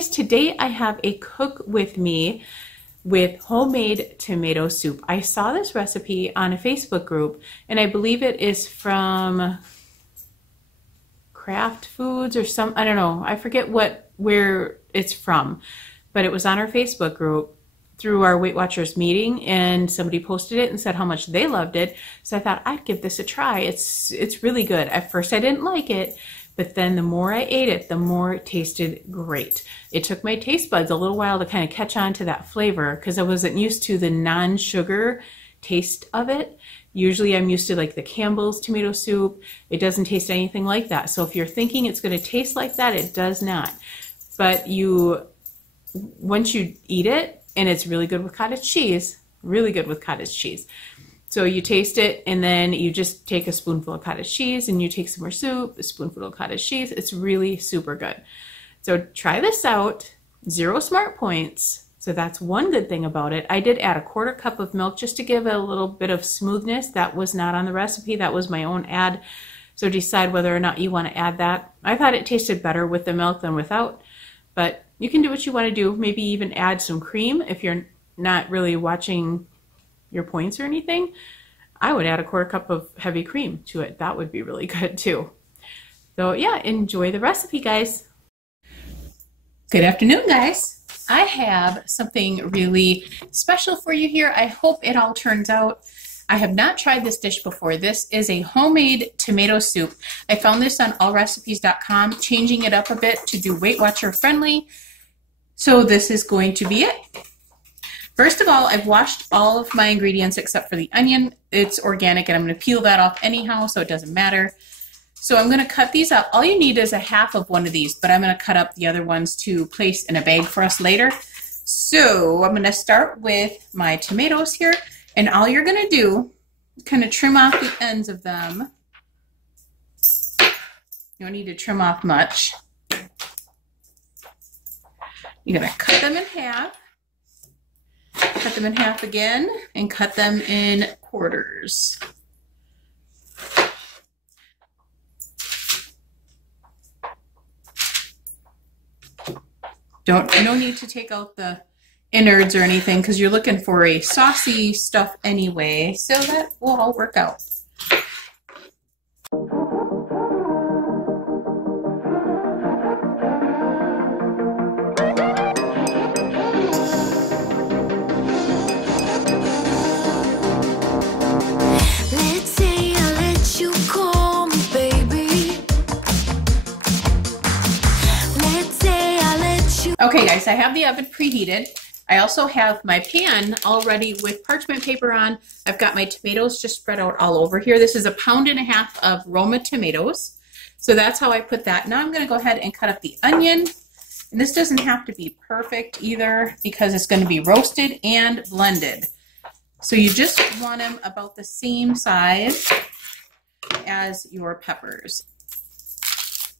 guys, today I have a cook with me with homemade tomato soup. I saw this recipe on a Facebook group and I believe it is from Kraft Foods or some, I don't know, I forget where it's from, but it was on our Facebook group through our Weight Watchers meeting, and somebody posted it and said how much they loved it. So I thought I'd give this a try. It's really good. At first I didn't like it, but then the more I ate it, the more it tasted great. It took my taste buds a little while to kind of catch on to that flavor because I wasn't used to the non-sugar taste of it. Usually I'm used to like the Campbell's tomato soup. It doesn't taste anything like that. So if you're thinking it's going to taste like that, it does not. But once you eat it, and it's really good with cottage cheese, really good with cottage cheese. So you taste it and then you just take a spoonful of cottage cheese and you take some more soup, a spoonful of cottage cheese. It's really super good. So try this out. 0 smart points. So that's one good thing about it. I did add a 1/4 cup of milk just to give it a little bit of smoothness. That was not on the recipe. That was my own add. So decide whether or not you want to add that. I thought it tasted better with the milk than without, but you can do what you want to do. Maybe even add some cream if you're not really watching your points or anything. I would add a 1/4 cup of heavy cream to it. That would be really good too. So yeah, enjoy the recipe, guys. Good afternoon, guys. I have something really special for you here. I hope it all turns out. I have not tried this dish before. This is a homemade tomato soup. I found this on allrecipes.com, changing it up a bit to do Weight Watcher friendly. So this is going to be it. First of all, I've washed all of my ingredients except for the onion. It's organic and I'm going to peel that off anyhow, so it doesn't matter. So I'm going to cut these up. All you need is a half of one of these, but I'm going to cut up the other ones to place in a bag for us later. So I'm going to start with my tomatoes here. And all you're going to do, kind of trim off the ends of them. You don't need to trim off much. You're going to cut them in half. Cut them in half again and cut them in quarters. No need to take out the innards or anything because you're looking for a saucy stuff anyway, so that will all work out. Okay guys, I have the oven preheated. I also have my pan already with parchment paper on. I've got my tomatoes just spread out all over here. This is 1.5 pounds of Roma tomatoes. So that's how I put that. Now I'm going to go ahead and cut up the onion. And this doesn't have to be perfect either because it's going to be roasted and blended. So you just want them about the same size as your peppers.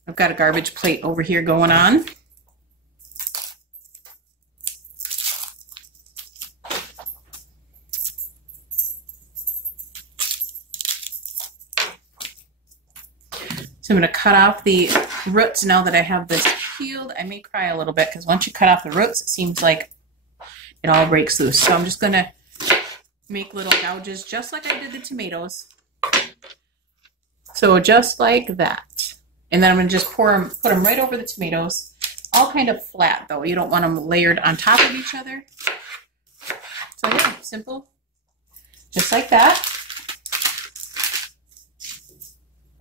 I've got a garbage plate over here going on. So I'm going to cut off the roots now that I have this peeled. I may cry a little bit because once you cut off the roots, it seems like it all breaks loose. So I'm just going to make little gouges just like I did the tomatoes. So just like that. And then I'm going to just put them right over the tomatoes. All kind of flat though. You don't want them layered on top of each other. So yeah, simple. Just like that.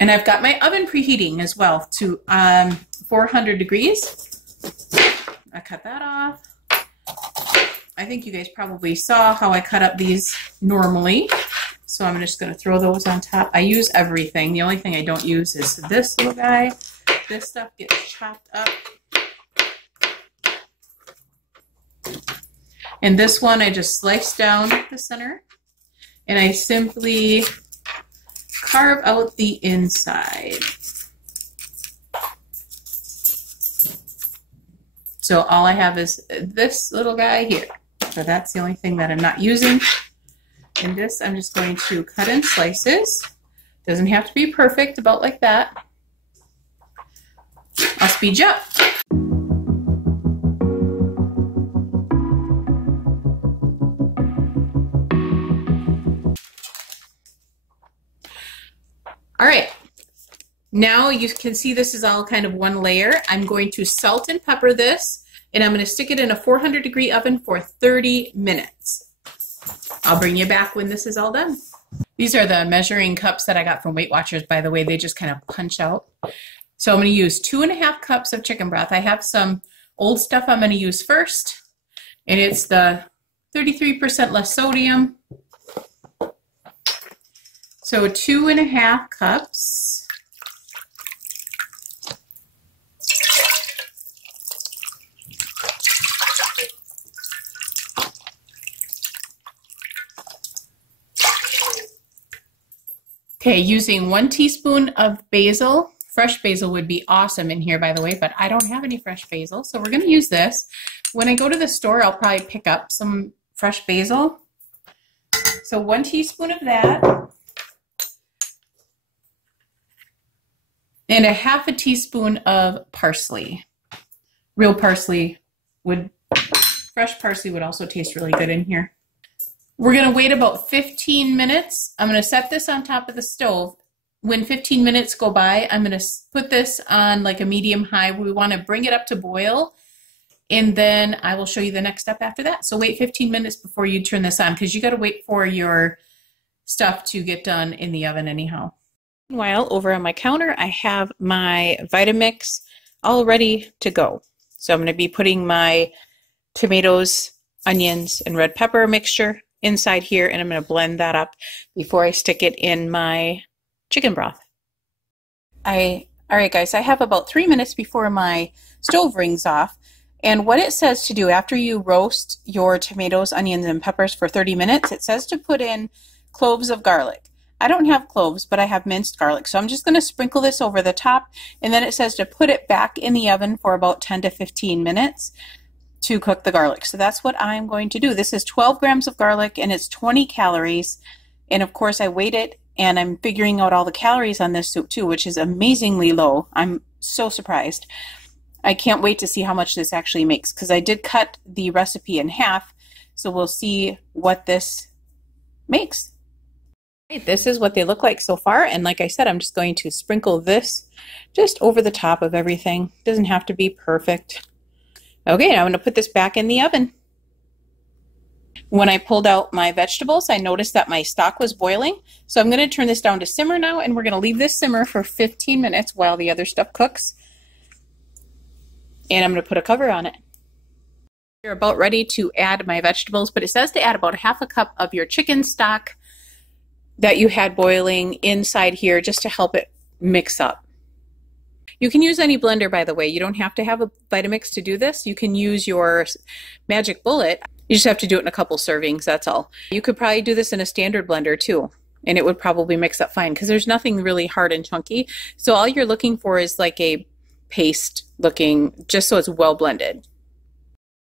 And I've got my oven preheating as well to 400 degrees. I cut that off. I think you guys probably saw how I cut up these normally. So I'm just going to throw those on top. I use everything. The only thing I don't use is this little guy. This stuff gets chopped up. And this one I just slice down the center. And I simply carve out the inside. So all I have is this little guy here. So that's the only thing that I'm not using. And this I'm just going to cut in slices. Doesn't have to be perfect, about like that. I'll speed you up. All right. Now you can see this is all kind of one layer. I'm going to salt and pepper this, and I'm going to stick it in a 400-degree oven for 30 minutes. I'll bring you back when this is all done. These are the measuring cups that I got from Weight Watchers, by the way. They just kind of punch out. So I'm going to use 2.5 cups of chicken broth. I have some old stuff I'm going to use first, and it's the 33% less sodium. So 2.5 cups. Okay, using 1 teaspoon of basil. Fresh basil would be awesome in here, by the way, but I don't have any fresh basil, so we're going to use this. When I go to the store, I'll probably pick up some fresh basil. So 1 teaspoon of that. And a 1/2 teaspoon of parsley. Real parsley would, fresh parsley would also taste really good in here. We're going to wait about 15 minutes. I'm going to set this on top of the stove. When 15 minutes go by, I'm going to put this on like a medium high. We want to bring it up to boil, and then I will show you the next step after that. So wait 15 minutes before you turn this on, because you got to wait for your stuff to get done in the oven anyhow. Meanwhile, over on my counter, I have my Vitamix all ready to go. So I'm going to be putting my tomatoes, onions, and red pepper mixture inside here, and I'm going to blend that up before I stick it in my chicken broth. All right, guys, I have about 3 minutes before my stove rings off. And what it says to do after you roast your tomatoes, onions, and peppers for 30 minutes, it says to put in cloves of garlic. I don't have cloves, but I have minced garlic. So I'm just going to sprinkle this over the top. And then it says to put it back in the oven for about 10 to 15 minutes to cook the garlic. So that's what I'm going to do. This is 12 grams of garlic, and it's 20 calories. And of course, I weighed it, and I'm figuring out all the calories on this soup too, which is amazingly low. I'm so surprised. I can't wait to see how much this actually makes, because I did cut the recipe in half. So we'll see what this makes. This is what they look like so far, and like I said, I'm just going to sprinkle this just over the top of everything. It doesn't have to be perfect. Okay, now I'm going to put this back in the oven. When I pulled out my vegetables, I noticed that my stock was boiling, so I'm going to turn this down to simmer now, and we're going to leave this simmer for 15 minutes while the other stuff cooks. And I'm going to put a cover on it. You're about ready to add my vegetables, but it says to add about 1/2 cup of your chicken stock that you had boiling inside here just to help it mix up. You can use any blender, by the way. You don't have to have a Vitamix to do this. You can use your Magic Bullet. You just have to do it in a couple servings, that's all. You could probably do this in a standard blender too, and it would probably mix up fine because there's nothing really hard and chunky. So all you're looking for is like a paste looking, just so it's well blended.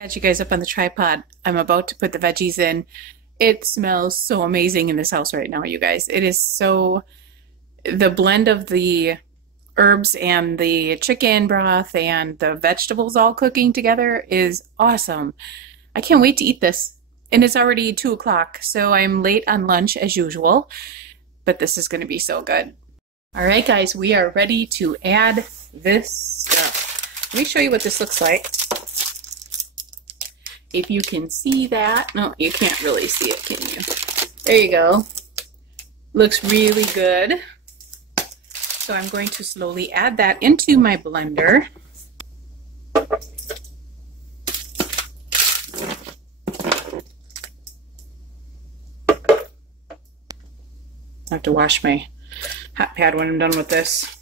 As you guys up on the tripod, I'm about to put the veggies in. It smells so amazing in this house right now, you guys. It is so, the blend of the herbs and the chicken broth and the vegetables all cooking together is awesome. I can't wait to eat this. And it's already 2 o'clock, so I'm late on lunch as usual, but this is going to be so good. All right, guys, we are ready to add this stuff. Let me show you what this looks like. If you can see that. No, you can't really see it, can you? There you go. Looks really good. So I'm going to slowly add that into my blender. I have to wash my hot pad when I'm done with this.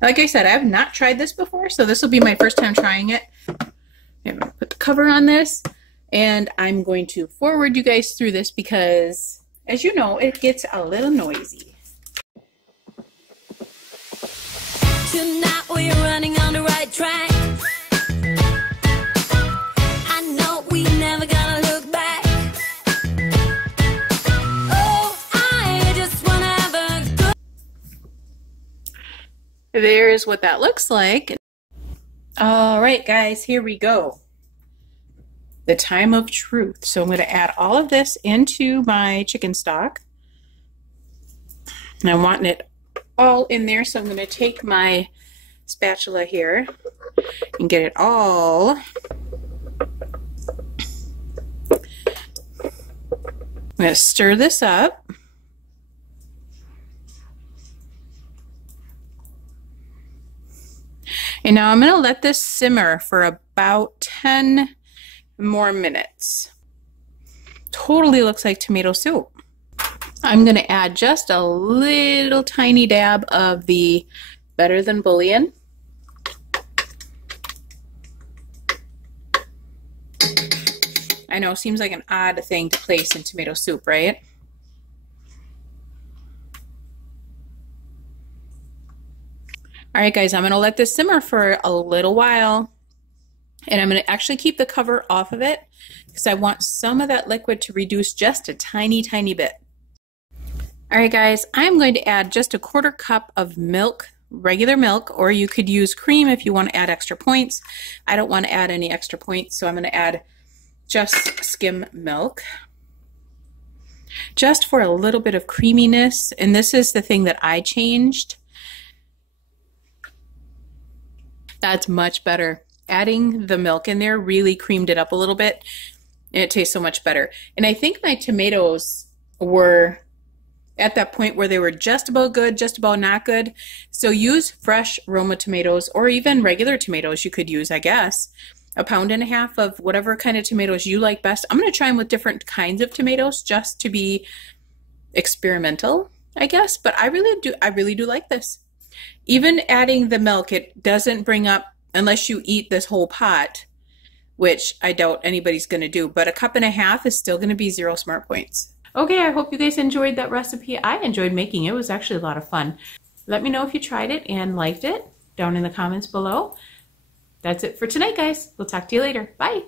Like I said, I have not tried this before, so this will be my first time trying it. I'm going to put the cover on this, and I'm going to forward you guys through this because, as you know, it gets a little noisy. Tonight we're running on the right track. I know we never gonna look back. Oh, I just wanna have a good. There's what that looks like. All right, guys, here we go. the time of truth. So I'm going to add all of this into my chicken stock. And I'm wanting it all in there, so I'm going to take my spatula here and get it all. I'm going to stir this up. And now I'm going to let this simmer for about 10 more minutes. Totally looks like tomato soup. I'm going to add just a little tiny dab of the Better Than Bouillon. I know, seems like an odd thing to place in tomato soup, right? All right, guys, I'm going to let this simmer for a little while, and I'm going to actually keep the cover off of it because I want some of that liquid to reduce just a tiny, tiny bit. All right, guys, I'm going to add just a 1/4 cup of milk, regular milk, or you could use cream if you want to add extra points. I don't want to add any extra points, so I'm going to add just skim milk, just for a little bit of creaminess. And this is the thing that I changed. That's much better. Adding the milk in there really creamed it up a little bit, and it tastes so much better. And I think my tomatoes were at that point where they were just about good, just about not good. So use fresh Roma tomatoes, or even regular tomatoes you could use, I guess. 1.5 pounds of whatever kind of tomatoes you like best. I'm going to try them with different kinds of tomatoes just to be experimental, I guess. But I really do like this. Even adding the milk, it doesn't bring up, unless you eat this whole pot, which I doubt anybody's going to do, but 1.5 cups is still going to be 0 smart points. Okay, I hope you guys enjoyed that recipe. I enjoyed making it. It was actually a lot of fun. Let me know if you tried it and liked it down in the comments below. That's it for tonight, guys. We'll talk to you later. Bye.